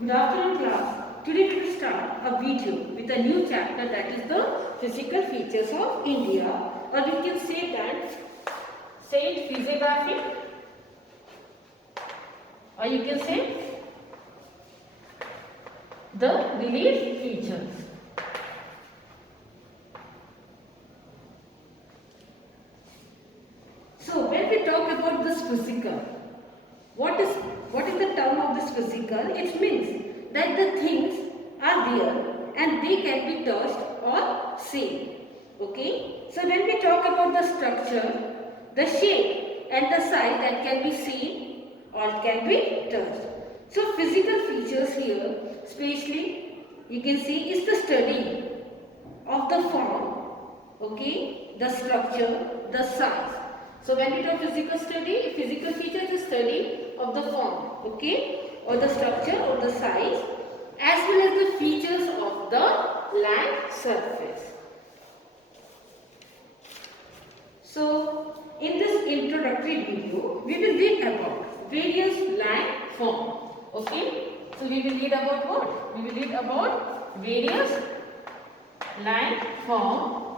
Good afternoon class. Today we will start a video with a new chapter, that is the physical features of India, or we can say that physiography, or you can say the relief features. So when we talk about this physical, what is the term of this physical? It means that the things are there and they can be touched or seen. Okay. So when we talk about the structure, the shape and the size that can be seen or can be touched. So physical features here, especially you can see, is the study of the form, okay, the structure, the size. So when we talk physical study, physical feature is the study of the form, okay, or the structure or the size, as well as the features of the land surface. So in this introductory video, we will read about various land form, okay. So we will read about what? We will read about various land form.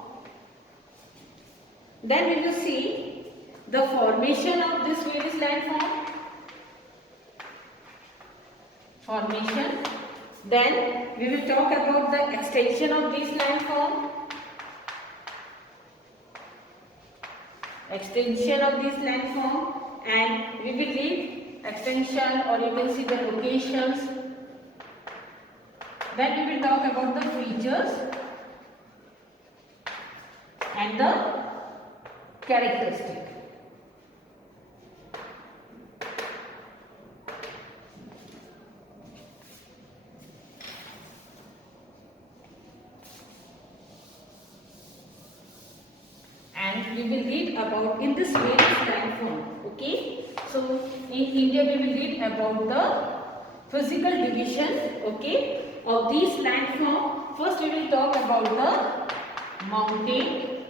Then we will see the formation of this various land formation. Then we will talk about the extension of these land form. And we will read extension, or you can see the locations. Then we will talk about the features and the characteristic. And we will read about in this various land form, okay. So in India we will read about the physical division, okay, of these land form. First we will talk about the mountain,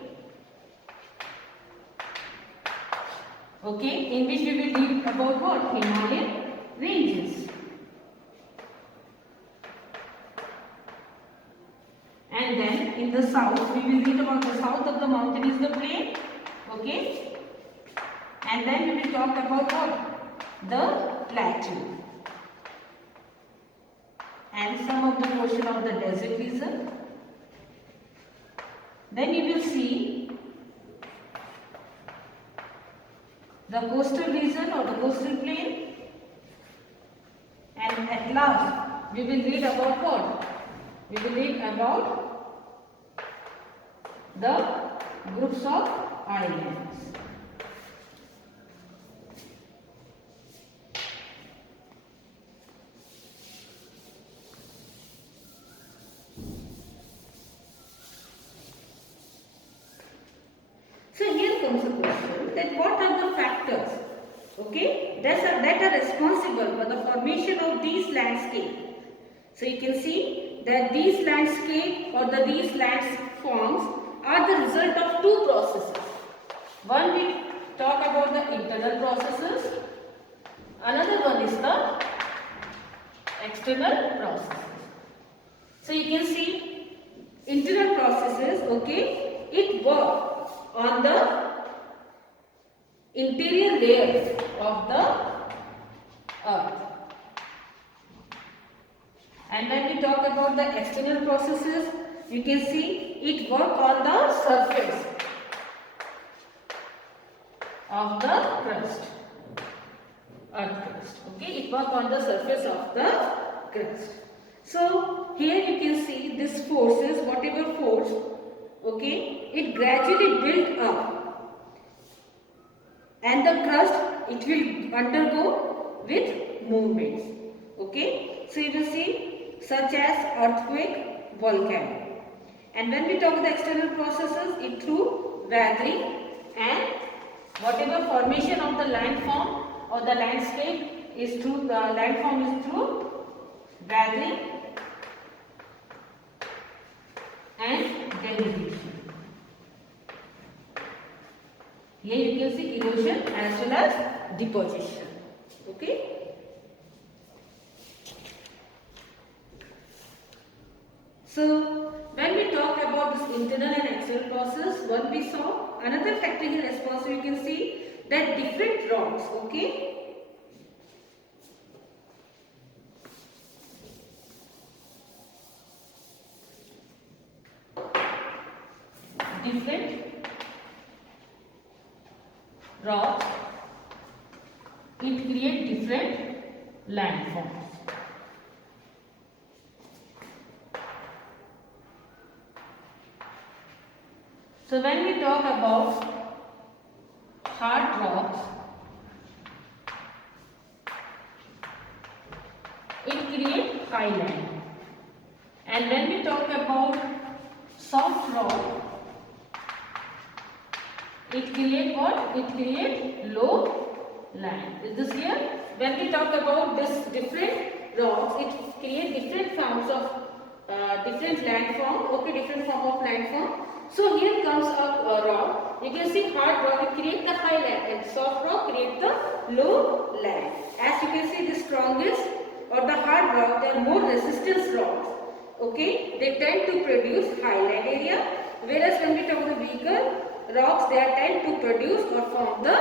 okay, in which we will read about what? Himalayan ranges. And then in the south, we will read about the south of the mountain is the plain, okay. And then we will talk about what? The plateau. And some of the portion of the desert region. Then you will see the coastal region or the coastal plain. And at last, we will read about what? We will read about the groups of islands. So here comes the question that what are the factors, okay, that are responsible for the formation of these landscapes. So you can see that these landscape or these landforms are the result of two processes. One, we talk about the internal processes. Another one is the external processes. So you can see internal processes, okay, it works on the interior layer of the earth. And when we talk about the external processes, you can see it works on the surface of the crust, earth crust. Okay, it works on the surface of the crust. So here you can see this forces, whatever force, okay, it gradually built up, and the crust it will undergo with movements. Okay, so you will see such as earthquake, volcano. And when we talk about the external processes, it through weathering, and whatever formation of the landform or the landscape is through the landform is through weathering and degradation. Here you can see erosion as well as deposition. Okay. So when we talk about this internal and external process, one we saw, another factor here responsible, you can see that different rocks, okay, different rocks, it create different landforms. So when we talk about hard rocks, it creates high land. And when we talk about soft rock, it creates what? It creates low land. Is this clear? When we talk about this different rocks, it creates different forms of different landform. Okay, different form of landform. So here comes a rock. You can see hard rock, it creates the high land, and soft rock creates the low land. As you can see, the strongest or the hard rock, they are more resistance rocks. Okay, they tend to produce high land area, whereas when we talk about the weaker rocks, they are tend to produce or form the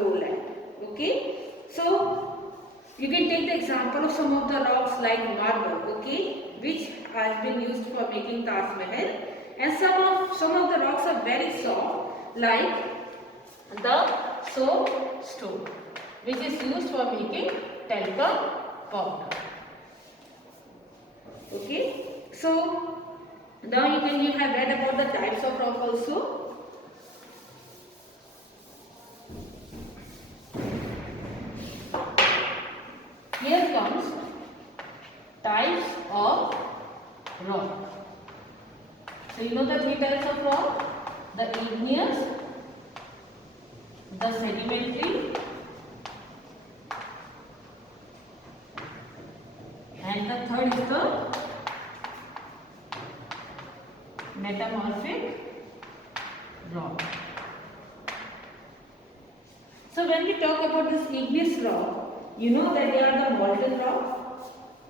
low land. Okay, so you can take the example of some of the rocks like marble, okay, which has been used for making Taj Mahal, and some of the rocks are very soft, like the soapstone, which is used for making talcum powder. Okay, so now you have read about the types of rock also. Here comes types of rock. So you know the three types of rock: the igneous, the sedimentary, and the third is the metamorphic rock. So when we talk about this igneous rock, you know that they are the molten rock,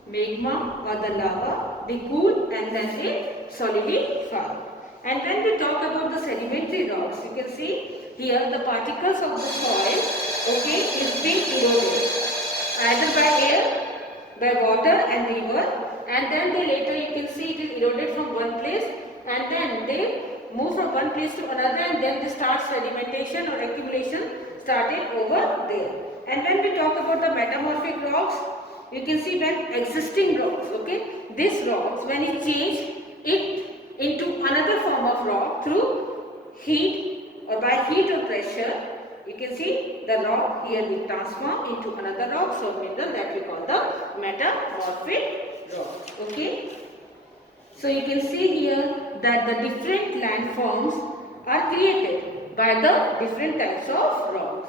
magma or the lava. They cool and then they solidify. And when we talk about the sedimentary rocks, you can see here the particles of the soil, okay, is being eroded either by air, by water and river, and then they later you can see it is eroded from one place, and then they move from one place to another, and then they start sedimentation or accumulation started over there. And when we talk about the metamorphic rocks, you can see when existing rocks, okay, these rocks, when it change it into another form of rock through heat or by heat or pressure, you can see the rock here will transform into another rock, so mineral, that we call the metamorphic rock. Okay, so you can see here that the different landforms are created by the different types of rocks.